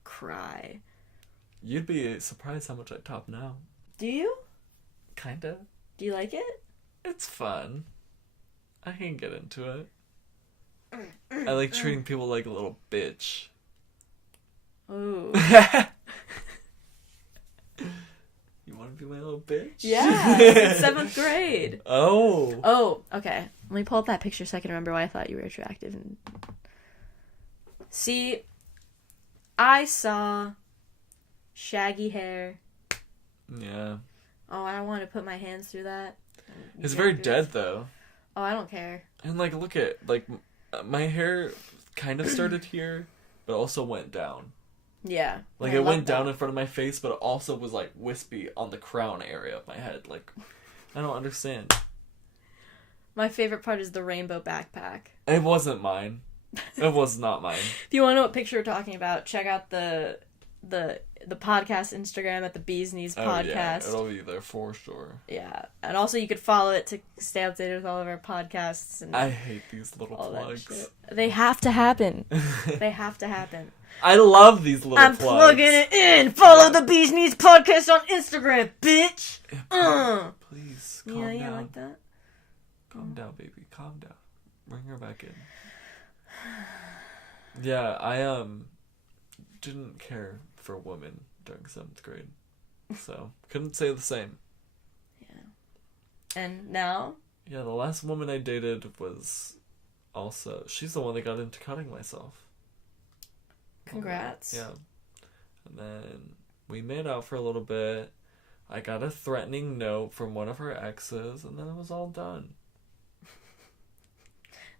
cry. You'd be surprised how much I top now. Do you? Kinda. Do you like it? It's fun. I can get into it. I like treating people like a little bitch. Ooh. You want to be my little bitch? Yeah, it's 7th grade. Oh, okay. Let me pull up that picture so I can remember why I thought you were attractive. See, I saw shaggy hair. Yeah. Oh, I don't want to put my hands through that. It's very dead, though. Oh, I don't care. And, like, look at, like, my hair kind of started here, but also went down. Yeah. Like, it went down in front of my face, but it also was, like, wispy on the crown area of my head. Like, I don't understand. My favorite part is the rainbow backpack. It wasn't mine. It was not mine. If you want to know what picture we're talking about, check out the podcast Instagram at the Bees Knees Podcast. Yeah, it'll be there for sure. Yeah, and also you could follow it to stay updated with all of our podcasts. And I hate these little plugs. They have to happen. They have to happen. I love these little plugs. I'm plugging it in. Follow the Bees Knees Podcast on Instagram, bitch. Please, calm down. Yeah, like that. Calm down, baby. Calm down. Bring her back in. Yeah, I didn't care for women during 7th grade, so couldn't say the same. Yeah. And now? Yeah, the last woman I dated was also... She's the one that got into cutting myself. Congrats. Yeah. And then we made out for a little bit. I got a threatening note from one of her exes, and then it was all done.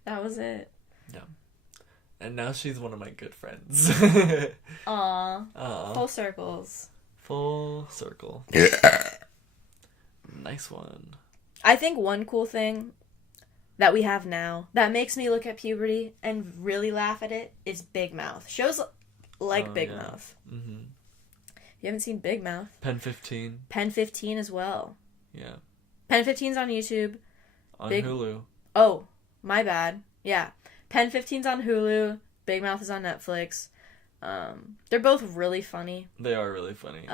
That was it. Yeah. And now she's one of my good friends. Aww. Full circles. Full circle. Yeah. Nice one. I think one cool thing that we have now that makes me look at puberty and really laugh at it is Big Mouth. Shows like Big Mouth. Mm-hmm. You haven't seen Big Mouth? Pen 15. Pen 15 as well. Yeah. Pen 15's on YouTube. On Hulu. Oh, my bad. Yeah. Pen 15's on Hulu. Big Mouth is on Netflix. They're both really funny. They are really funny.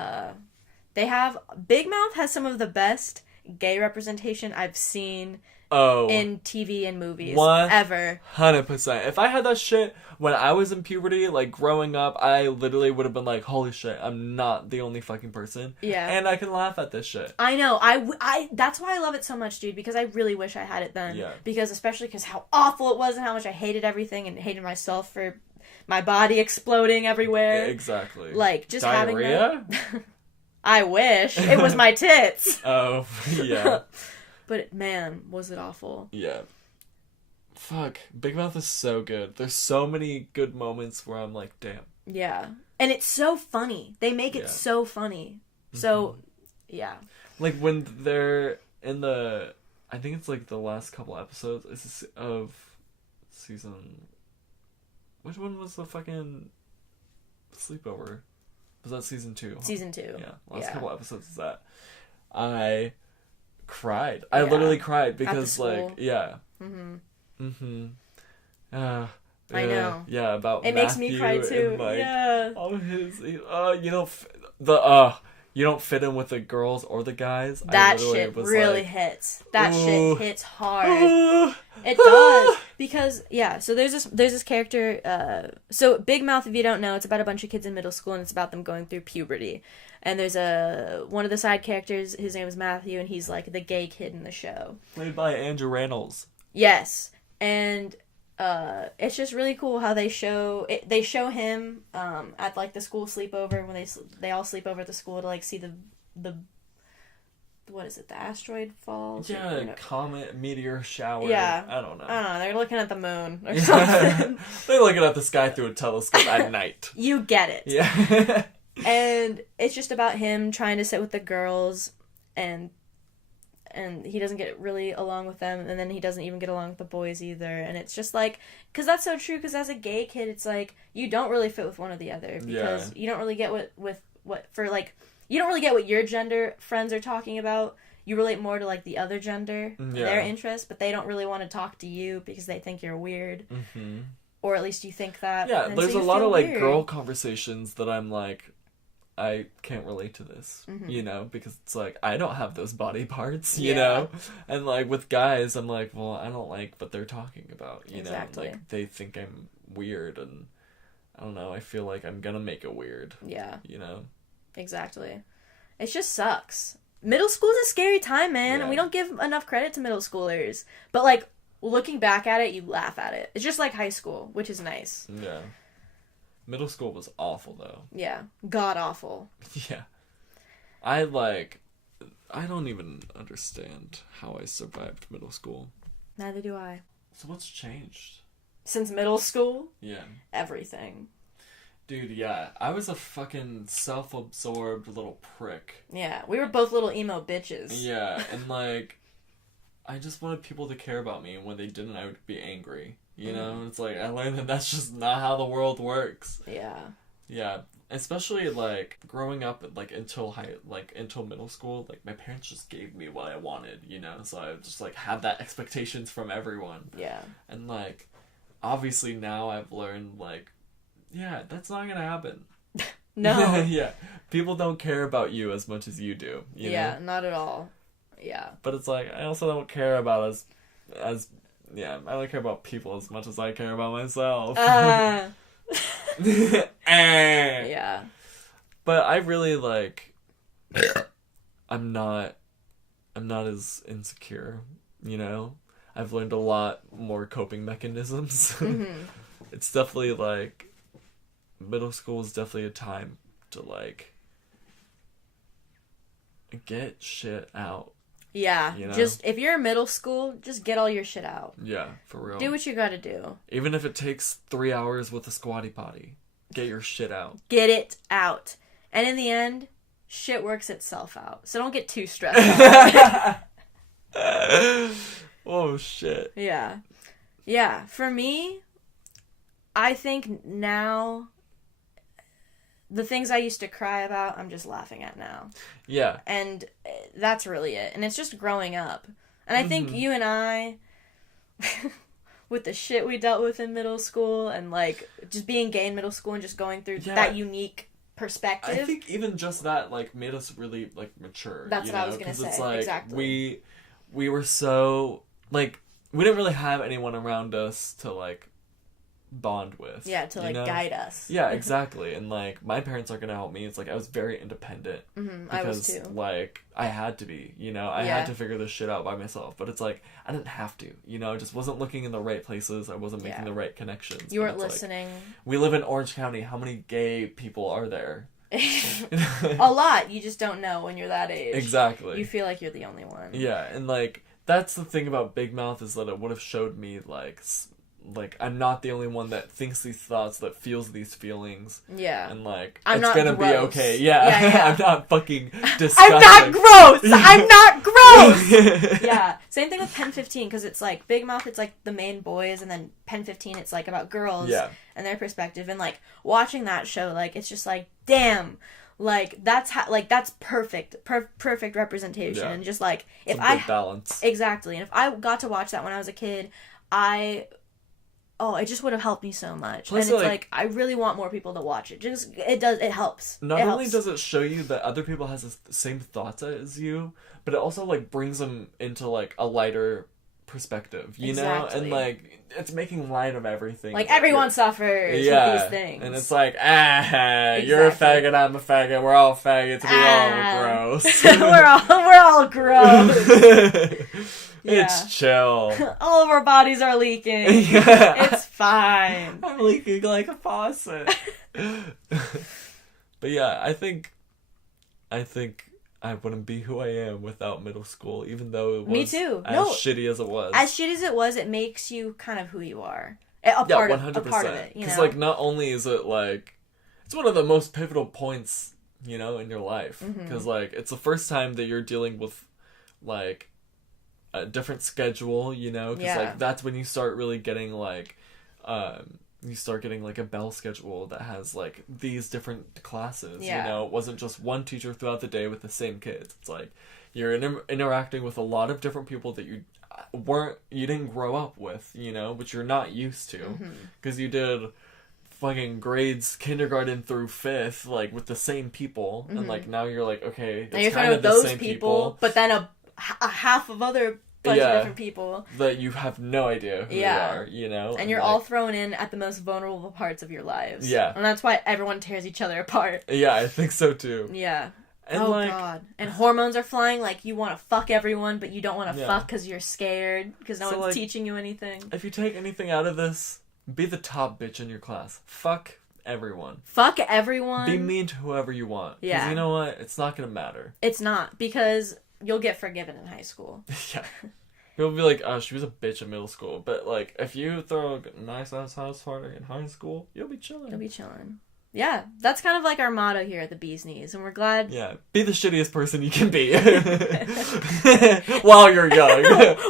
Big Mouth has some of the best gay representation I've seen in TV and movies ever. 100%. If I had that shit when I was in puberty, like growing up, I literally would have been like, holy shit, I'm not the only fucking person. Yeah. And I can laugh at this shit. I know. I that's why I love it so much, dude, because I really wish I had it then. Yeah. Especially because how awful it was and how much I hated everything and hated myself for my body exploding everywhere. Yeah, exactly. Like, just Diarrhea? having I wish. It was my tits. Oh, yeah. But, man, was it awful. Yeah. Fuck. Big Mouth is so good. There's so many good moments where I'm like, damn. Yeah. And it's so funny. They make it so funny. So, yeah. Like, when they're in the... I think it's, like, the last couple episodes of season... Which one was the fucking sleepover? Was that season 2? Season 2. Yeah. Last couple episodes is that. I cried. I literally cried because, like, yeah. I know. Yeah, about it Matthew makes me cry too. And, like, yeah. all his, you don't fit in with the girls or the guys. That shit really hits. That shit hits hard. It does. Because, so there's this character, so Big Mouth, if you don't know, it's about a bunch of kids in middle school, and it's about them going through puberty. And there's one of the side characters, his name is Matthew, and he's, like, the gay kid in the show. Played by Andrew Rannells. Yes. And, it's just really cool how they show him, at, like, the school sleepover, when they all sleep over at the school to, like, see the what is it, the asteroid falls? Yeah, comet, meteor shower. Yeah. I don't know. They're looking at the moon or something. They're looking at the sky through a telescope at night. You get it. Yeah. And it's just about him trying to sit with the girls, and he doesn't get really along with them, and then he doesn't even get along with the boys either. And it's just like, because that's so true, because as a gay kid, it's like, you don't really fit with one or the other, because you don't really get you don't really get what your gender friends are talking about. You relate more to, like, the other gender, their interests, but they don't really want to talk to you because they think you're weird. Mm-hmm. Or at least you think that. Yeah, there's a lot of, like, girl conversations that I'm like, I can't relate to this, you know, because it's like, I don't have those body parts, you know? And, like, with guys, I'm like, well, I don't like what they're talking about, you know? Like, they think I'm weird, and I don't know, I feel like I'm gonna make it weird. Yeah. You know? Exactly. It just sucks. Middle school's a scary time, man, and we don't give enough credit to middle schoolers. But, like, looking back at it, you laugh at it. It's just like high school, which is nice. Yeah. Middle school was awful, though. Yeah. God awful. Yeah. I don't even understand how I survived middle school. Neither do I. So what's changed? Since middle school? Yeah. Everything. Dude, yeah. I was a fucking self-absorbed little prick. Yeah. We were both little emo bitches. Yeah. And, like, I just wanted people to care about me, and when they didn't, I would be angry. You know? It's like, I learned that that's just not how the world works. Yeah. Yeah. Especially, like, growing up, like, until middle school, like, my parents just gave me what I wanted, you know? So I just, like, had that expectations from everyone. Yeah. And, like, obviously now I've learned, like, yeah, that's not gonna happen. No. Yeah. People don't care about you as much as you do, you know? Not at all. Yeah. But it's like, I also don't care about I don't care about people as much as I care about myself. Yeah. But I really, like, I'm not as insecure, you know? I've learned a lot more coping mechanisms. It's definitely, like, middle school is definitely a time to, like, get shit out. Yeah, you know? Just, if you're in middle school, just get all your shit out. Yeah, for real. Do what you gotta do. Even if it takes 3 hours with a squatty potty, get your shit out. Get it out. And in the end, shit works itself out. So don't get too stressed out. Oh, shit. Yeah. Yeah, for me, I think now, the things I used to cry about, I'm just laughing at now. Yeah. And that's really it. And it's just growing up. And I think you and I, with the shit we dealt with in middle school, and, like, just being gay in middle school and just going through that unique perspective. I think even just that, like, made us really, like, mature. That's what I was going to say. It's like, exactly. We were so, like, we didn't really have anyone around us to, like, bond with. Yeah, to, like, guide us. Yeah, exactly. And, like, my parents aren't gonna help me. It's like I was very independent. Because, I was too. Like, I had to be, you know? I had to figure this shit out by myself. But it's like, I didn't have to, you know? I just wasn't looking in the right places. I wasn't making the right connections. You weren't listening. Like, we live in Orange County. How many gay people are there? A lot. You just don't know when you're that age. Exactly. You feel like you're the only one. Yeah, and like that's the thing about Big Mouth is that it would have showed me like I'm not the only one that thinks these thoughts, that feels these feelings. Yeah. And like I'm it's gonna gross. be okay. Yeah. I'm not fucking disgusting. I'm not gross. I'm not gross. Yeah. Same thing with Pen 15, because it's like Big Mouth, it's like the main boys, and then Pen 15, it's like about girls and their perspective. And like watching that show, like it's just like, damn. Like that's that's perfect representation. And just like it's a good balance. Exactly. And if I got to watch that when I was a kid, it just would have helped me so much. Plus, and it's like I really want more people to watch it. It helps. Not only does it show you that other people has the same thoughts as you, but it also like brings them into like a lighter perspective, you know? And like it's making light of everything. Like everyone suffers with these things. And it's like, you're a faggot, I'm a faggot, we're all faggots, we're all gross. We're all gross. It's chill. All of our bodies are leaking. It's fine. I'm leaking like a faucet. But yeah, I think I wouldn't be who I am without middle school, even though it was Me too. shitty as it was. As shitty as it was, it makes you kind of who you are. A part of it. Because like not only is it like, it's one of the most pivotal points, you know, in your life. Because like it's the first time that you're dealing with like a different schedule, you know, because like that's when you start really getting like you start getting like a bell schedule that has like these different classes. You know, it wasn't just one teacher throughout the day with the same kids. It's like you're interacting with a lot of different people that you didn't grow up with, you know, which you're not used to, because you did fucking grades kindergarten through 5th like with the same people, and like now you're like, okay, it's kind of the same people, but then a half of other bunch of different people that you have no idea who they are, you know, and you're all thrown in at the most vulnerable parts of your lives, and that's why everyone tears each other apart. I think so too. And God, and hormones are flying, like you want to fuck everyone but you don't want to fuck because you're scared because no one's teaching you anything. If you take anything out of this, be the top bitch in your class. Fuck everyone. Be mean to whoever you want. Because you know what? It's not going to matter. It's not, because you'll get forgiven in high school. People will be like, oh, she was a bitch in middle school. But, like, if you throw a nice-ass house party in high school, you'll be chilling. Yeah, that's kind of like our motto here at the Bee's Knees, and we're glad... Yeah, be the shittiest person you can be. While you're young.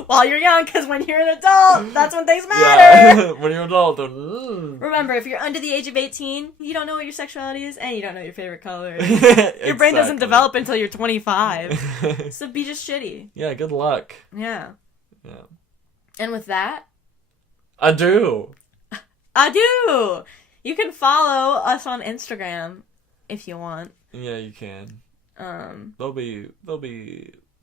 While you're young, because when you're an adult, that's when things matter. Yeah, when you're an adult, then... Remember, if you're under the age of 18, you don't know what your sexuality is, and you don't know your favorite color. Your brain doesn't develop until you're 25. So be just shitty. Yeah, good luck. Yeah. And with that... Adieu! You can follow us on Instagram if you want. Yeah, you can. They'll be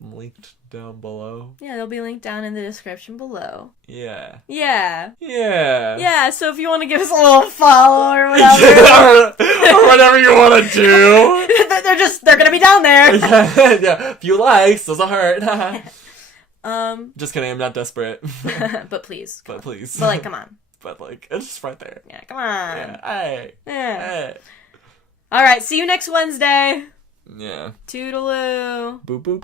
linked down below. Yeah, they'll be linked down in the description below. Yeah. Yeah, so if you want to give us a little follow or whatever. Or whatever you want to do. They're gonna be down there. Yeah. A few likes doesn't hurt. Just kidding, I'm not desperate. But please. But like, come on. But like, it's just right there. Yeah, come on. Yeah. Hey. Alright, see you next Wednesday. Yeah. Toodaloo. Boop boop.